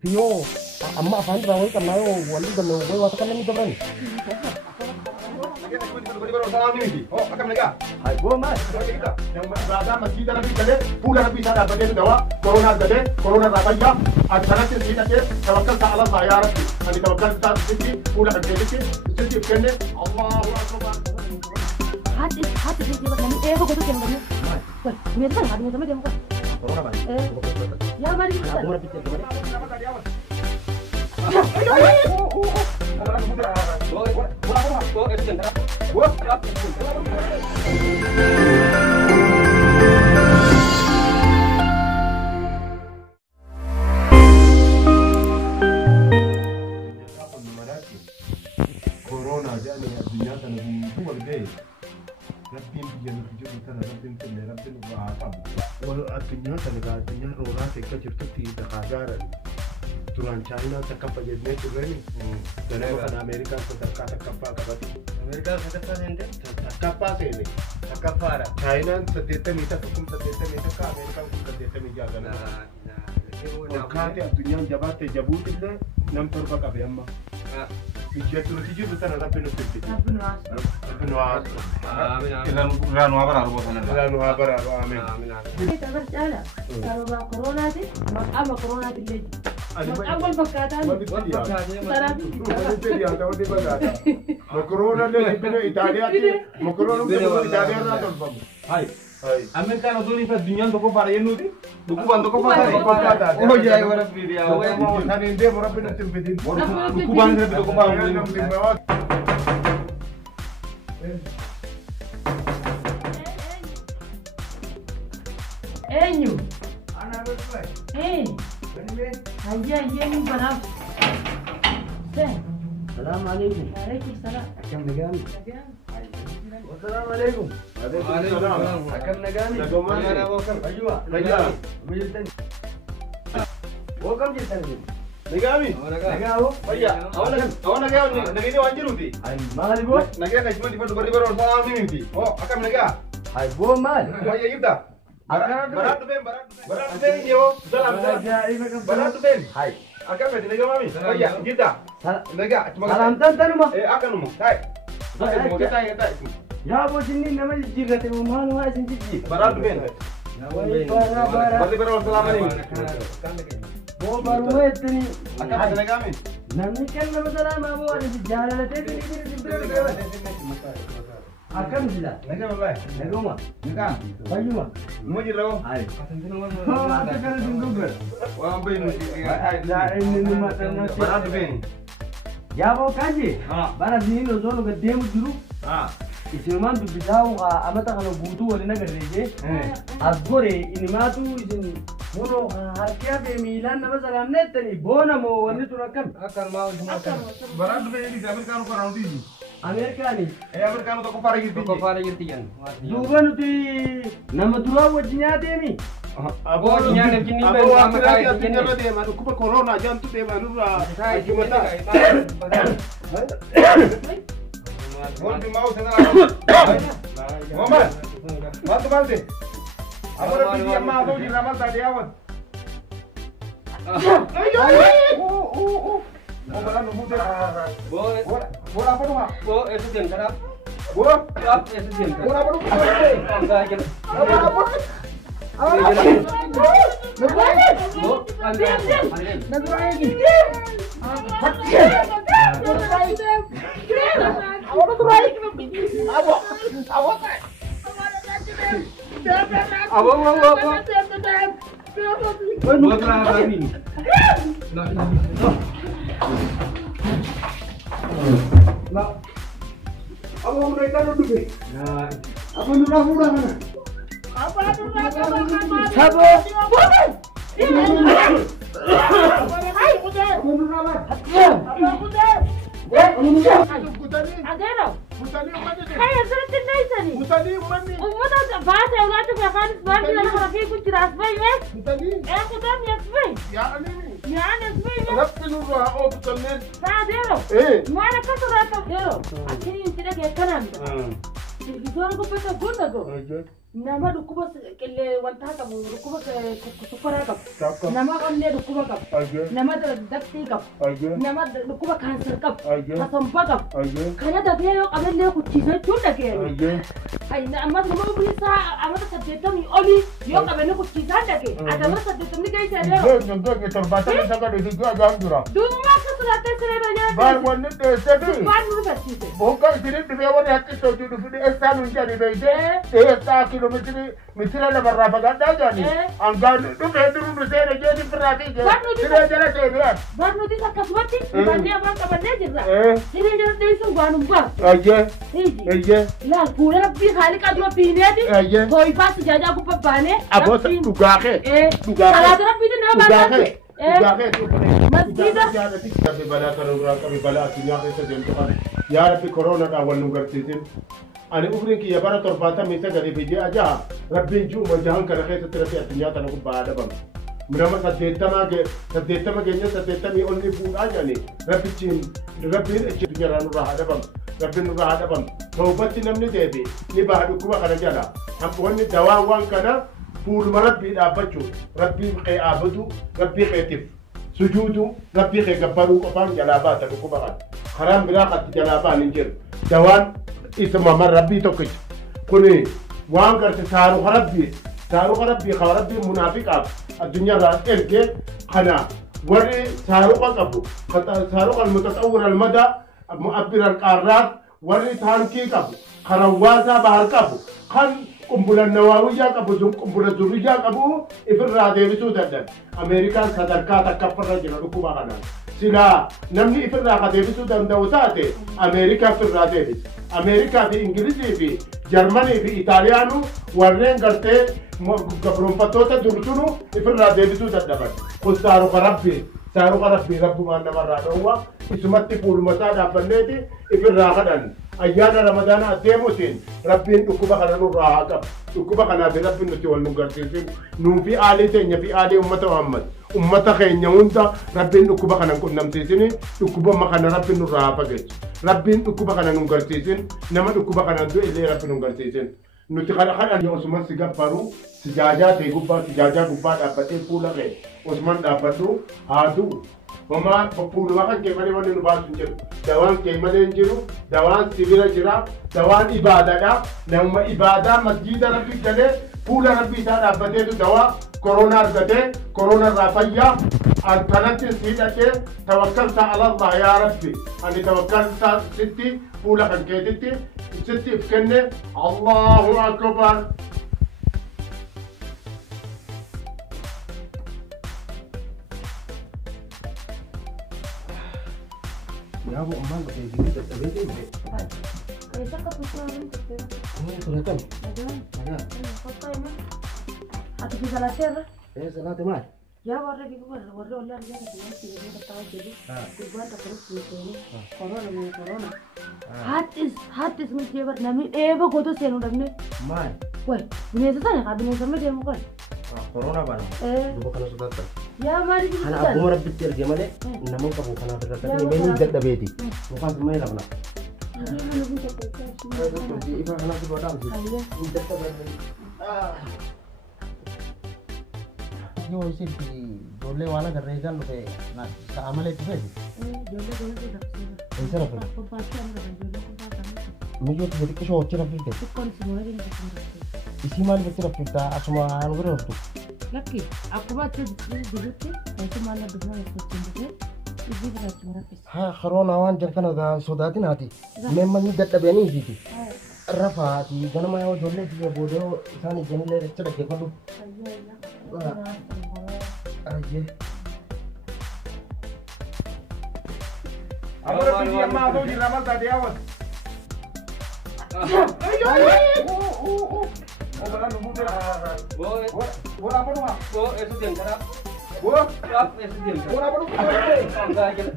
Tio, amma afaan irraa wayii qabnaa yoo walii galle wayii waa takka namni dabran. Hai goma. Rada masjid Nabi kale, pula Nabi sana bade dawa, corona bade, corona rabaya, acara sih kita tawakkal ta Allah ya Rabbi. Kami tawakkal ta sisi, pula bade sisi kene Allahu Akbar. Hati dia buat nami kau tu kena beri. Wah, ni tu hati ni sama dia muka. Corona bade. Ya mari kita. Aku nak pikir kemana? Corona jadi dunia tanah bumi bergay. Rabbin bijan tujuh tanah Rabbin tanah Rabbin apa? Walau dunia tanah dunia orang sekar cerita tidak kajaran. Turan China takap aja dia tu kan? Dan orang Amerika takap kabati. Amerika kata sende. Takap apa ini? Takap apa? China setiap ni tak hukum setiap ni tak Amerika hukum setiap ni jaga. Kalau dunia jabat jabut itu nampak apa ya amma? Ijat tu tanah Rabbin itu. Rabbin was. Amin. Ilan wabar arbo sana. Ilan wabar arbo amin. Kita berjalan. Kalau corona ni, apa corona tu lagi? Awal fakatan. Corona le Italia corona Italia na to Hai. Amerika no doni fa dunia to ko para yenu di duku ban to ko para oh ya wala video mo tan inde mo rabbi na timbedin duku ban re to ko ba mo Enyu. ana betul Eh. Aja ni barang. Assalamualaikum. Waalaikumsalam. Akam negami. Assalamualaikum. Waalaikumsalam. Akam negami. Mana wakam? Ajwa. Najwa. Mujiltan. Wakam jiltan. Negami. Negawo. Ayya. Awana ga nagini wanjiruti. Ay mali bo. Naga ka cuma di bari bari salam ni minti. Oh, akam naga. Ay bo mal. Ayya yibda. Barat ben yo. Salam. Barat ben. Hai. Akam ni naga mami. Ayya yibda. Naga cuma Salam tan ma. Akan mu. Hai. Mau kita. Ya bo sini nama jirate mo mal wa sin jiji. Barat ben. Bara. Bari bari salam ni. Bo baru etni. Akam naga mami. Namni kan nama salam abo ada jalalate ni Akam jila. Naga mama. Negoma. Naga. Bajuma. Mau jiro. Hai. Oh, ada kan dungguber. Wah, ben. La ini matan Barat ben. Ya bo kaji. Bara dini lo zono ga demu duru. Isiman tu bidau amata kalau butuh wali naga reje. Agore ini matu isin mono harkia be Milan nama salam net ni bona mo wani turakan. Akan mau cuma. Barat ben ini Amerika ko raund ini. Amerika ni. Amerika to ko para gitu. Ko para gitu yan. Duban uti nama dua wajinya demi. Abo niya na kini ba Abo makai ya kini. tinggal dia manu ko corona jam tu te manu ra. Gimana? Mau di mau sana. Muhammad. Bantu bantu. Apa lebih dia mau di ramal tadi awat. Mau balan muda. Bola apa rumah? Bo itu din karap. Bola? Karap itu din. Bola apa rumah? Pangga jan. Apa? Bo nama dhukkuba qillee wanta qabu dhukkuba sukkaraa qabu nama qallee dhukkuba qabu nama daftii qabu nama dhukkuba kaanser qabu kasomba qabu kana dafee yoo qaballee kuchisa jechuun dhagee ammas nama umrii isaa amata 80 olii yoo qaballee kuchisaa dhagee adama 80 keessa deema torbaatama sagal iddoo ajaan jira duuba akka surattee siree banyaa baal wanni dheessati baal nu barsiise bonka isinin dhufee wanni haqqisoo jiru dhufini eessaa nu hin jedhi beeyte eessaa kiiloomeetira lamarraa fagaadhaa jaani hangaan dhufee duru nu seene jeeti firraa fi siree jala seenee barnuutis akkasumatti bannee afaan qabannee jirra siree jala deessuun waanum baa eeyyee laal fuula rabbii haaliqa dura fiineeti hooyifaa sijaajaa gubba baanee aboota dhugaakee salaata rabbiitti nama baanaatti يا ربي كورونا أول نقرتين أنا أقول لك يا برا ترباتا ميسا قريب يجي أجا ربي نجوم وجهان كنا خير ترى الدنيا تنقل بعد بام منما سديتما جنيا سديتما يقولني بود أجاني ربي تين ربي الدنيا رانو راح بام ربي نو راح بام توبتي نمني دبي نبهدو كوا كنا جالا هم بقولني دواء وان كنا فول مربي دابتشو ربي قي عبدو ربي قيتف سجودو ربي قي جبرو قبان جلابات نكوبان حرام بلا قد جلابان نجر دوان اسم مر ربي توكج كوني وان قرت سارو ربي خا ربي منافق الدنيا راس إلكي خنا وري سارو قبو سارو المتطور المدى مؤبر القارات وري تانكي قبو خروازا بحر قبو خن قنبلة نووية قبو قنبلة ذرية قبو إفراد ديبسو ددن أمريكا صدركات كفر رجل ركوبا غنا سلا نمني إفراد ديبسو ددن دوساتي أمريكا فراد ديبس أمريكا في إنجليزي في جرماني في إيطاليانو ورين قرتي قبرون فتوتا درسونو إفراد ديبسو ددن خسارو ربي ربو ما نمراد هو اسمتي فول مساد أبنيتي إفراد غدن أيانا رمضان أتيموسين ربين أكوبا خنا نراها أكوبا خنا بربين نتوال نقرتين نوفي آلي تانية في آلي أمة محمد أمة خينيا ونتا ربين أكوبا خنا نكون نمتيسين أكوبا ما خنا ربين نراها بقيت ربين أكوبا خنا نقرتين نما أكوبا خنا ندو إلي ربين نقرتين نتخلى خنا يا عثمان سيجاب بارو سجاجا تيجوبا سجاجا غوبا دابتين فولا غير عثمان دابتو هادو وما بقول ما كان كمالي ولا نباس نجرو دوان كمالي نجرو دوان سبيرة جرا دوان إبادة نوم إبادة مسجد ربي كله فولا ربي تاد أبدي دوا كورونا رجده كورونا رافيا أنتنت سيدك توكلت على الله يا ربي أني توكلت ستي فولا كان كيدتي ستي فكنة الله أكبر يا ابو امال بتجيب تبيتي كيف كفصل تركم هتجي ثلاثة ايه صلاه مال يا ورا ولا رجع في بتاع كده كبار تخرج كورونا هاتس من جبر نامي ايه بقولوا سينو دمني مال وين بنيت ثاني قابلين سمي جم قال كورونا بنا دوبك انا صدقت يا مالي انا ابو مربي ترجع مالي انما كبو كنا درتني من جد بيتي وقاس ما يلبنا जो इसे जोड़ने वाला कर रहे हैं लोग ना सामने ले चुके हैं ऐसा रखो मुझे तो देखो शो अच्छे रखते हैं इसी माल बच्चे रखते हैं असमा आलू रखते लकी आपको बात से दिखते ऐसे माल दुनिया में सोचते हैं हाँ खरोना वान जंकन दा सोदाती नाती मैं मन दत्त बेनी जीती रफाती जनमा वो जोड़ने के बोलो सानी जनले चढ़ के करो अरे अब रबी अम्मा तो जी रमल ता दियावत वो बड़ा नुबू तेरा वो apa nu वो ऐसे दिन करा वो आप ऐसे दिन वो apa nu enggak gitu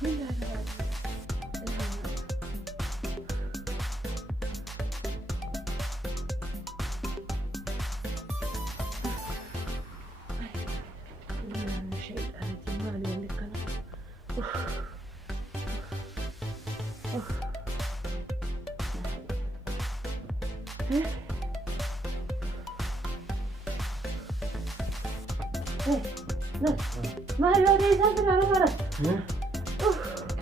ما هي دي سالفة أنا مرة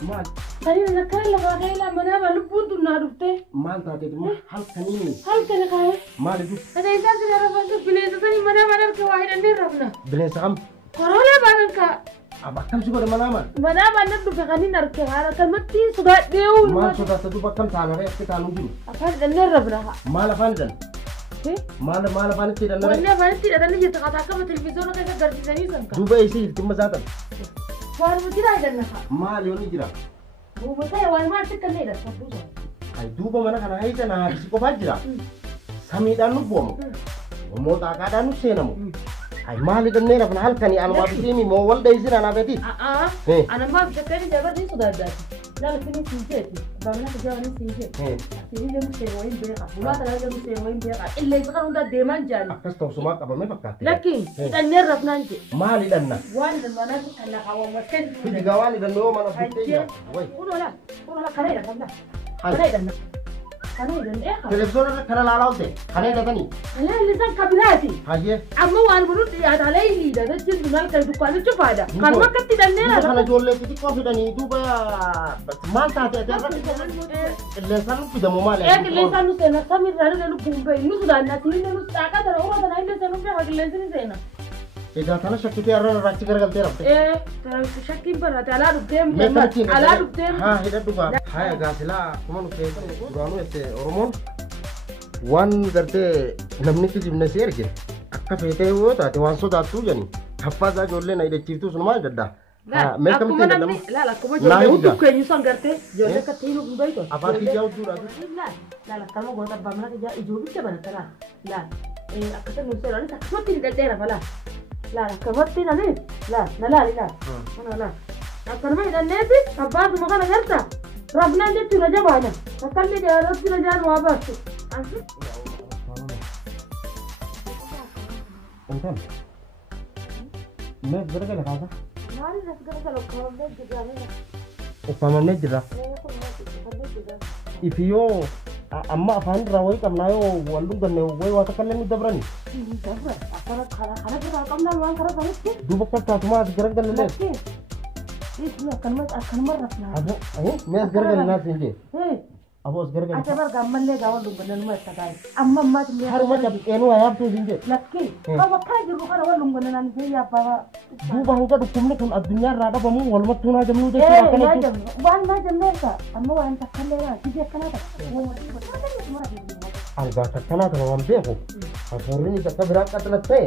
maal خلينا نتكلم غيلا منابع لبون دون نعرفته maal taatee dhuma halkanii هل كان خايف maalitu هذا سالفة أنا بس بليز ثاني منابع نركب واحد نرفنا bineensa kam كورونا بانك akkam si godhe manaaman منابع نبدو في غني نركب على كلمتي صدق ديو maal sodaata duuba akkam taanaree akka taanuu jiru أفاد نرفنا maal afaan jedhan maal afaanitti jedhan وانا فانتي أنا نجي تقطع كم تلفزيون كذا قرتي زني سمكة duuba eessi jirti masaatan فارمتي لا يدنا maal yooni jira هو متى وانا ما أتكلم ليه ay duuba mana kana keessa na haadhisi qofaa jira samiidhaan nu boomu moota akaadhaan nu seenamu ay maali dhannee rafna halkanii anumaa bisiimi moo wal dheeysin anaa beetiif أنا ما بتكلم جبر ليش صدق داتي لا لكن سيجيتي بعملها تجاوز سيجيتي سيجي مسوين بيقع وما تلاقي مسوين بيقع إلا يسقون ده ديمان جاني akkas ta'u sumaa qabamee fakkaate لكن إذا نرف نانجي maali dhanna وان المناس أنا قوام مسكين fidi gawaani dhannoo mana fittee jira way قولوا لا خلينا خلينا إيه televizoona kana laalaa olte kana hidhatanii خلينا اللي سان كابلاتي hayyee أما وان برود يا علي ده تجيب دمال كل دكان تشوف هذا كان ما كنت دنيا kana ijoollee xixiqqoo fidanii duuba maal taate ati irratti qilleensaan fidamu maali إيه اللي سانو سينا سامي راني لو بومبي نو سودان ناتي نو ساكا ترى هو ده نايل سانو في هاي اللي سينا egaa kana shakkitee irra raachi garagaltee rafte إيه ترى شكل برا على دبتين meeqamitti على دبتين haa hidhadhu gaa haa egaa silaa kuma nu keessan duraanuu jette oromoon waan gartee namni kijibne si erge akka feetee yoo taate waan sodaattuu jeni haffaasaa ijoollee na hidhachiiftuu sun maal gaddaa meeqamitti hidhadhamu لا كم جو يوتيوب كان يسون قرته جو ده كتير بيتو afaan kiyyaa hojjuudhaaf لا كلام قلنا بعمرك جا يجوا بيجوا ترى لا أكثر من سؤال أنت كم تين فلا لا كم تين لا أنا لا أكثر ما إذا نبي أبغى ما كان غيرته ربنا جت رجع بعنا فكان لي جا رجع رجع نوابس انتم meeq garagala kaasa مالي نسقط كلام كلام ده جامي uffamamnee jira ifiyoo amma afaan irraa wayii qabnaa yoo wal dhunganne wayii waa takka illee nu dabrani duuba akkas taatumaa as garagalle mees garagalle naas hin jee aboo as garagalle haruma cabxeenuu hayaabtuu hin jee duuba hanga dhukkubni kun addunyaa irraa dhabamu walumattuu naa jamnuu jechuudha akkanatti algaa takkanaa kana waan beeku hafuurri isa akka biraa qaxalat ta'e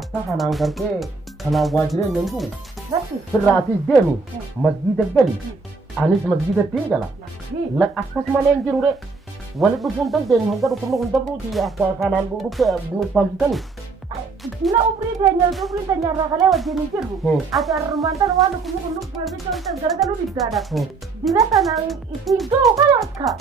akka kanaan gartee kanaan waa jireenya hin jiru sirraatis deemi masgiida gali anis masgiidatti hin gala akkasumalee hin jirure wali dhufuun dandeenyu hanga dhukkubni kun dabruuti akka kanaan dhukkubsitanii Sila ubri tanya rakale wajib mikir. Acar mantan wanu kumu kuluk puasa itu gara-gara lu bisa ada. Dila tanah itu kalah kah?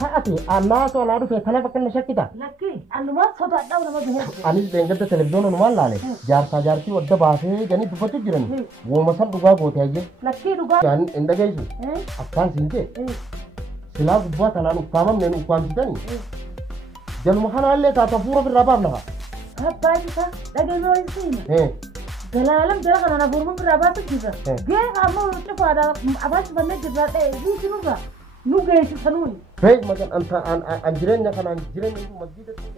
Saat ini anak soal aduh saya kenapa kena sakit kita? Laki, anumat sobat tahu nama dia. Anis dengan tu televisi normal lah le. Jar ki wadda bahasa jadi tu pasti jiran. Wo masal duga bote aja. Laki duga. Kan indah guys. Akan sinte. Sila buat anak ukamam dan ukam kita ni. Jangan makan alle tata pura berapa nak? Apa itu? Lagi orang sini. Dalam jalan kan anak burung berapa tu juga. Dia kamu coba ada apa sebenarnya juga ini juga. Nuga itu sanun. Baik macam anjiran yang kan anjiran itu masjid itu.